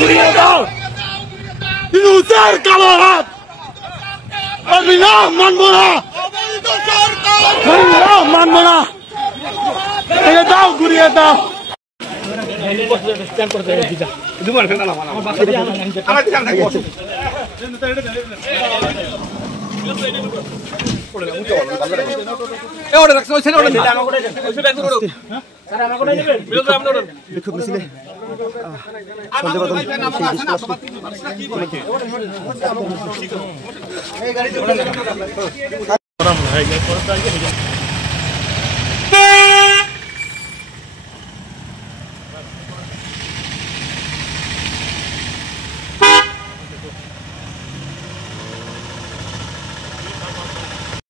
ঘুরিয়ে দাও ইউজার কালো হাত আমি না মানবো না মানবো না এটা দাও ঘুরিয়ে দাও বিক্ষোভ মিছিলে সন্দেহ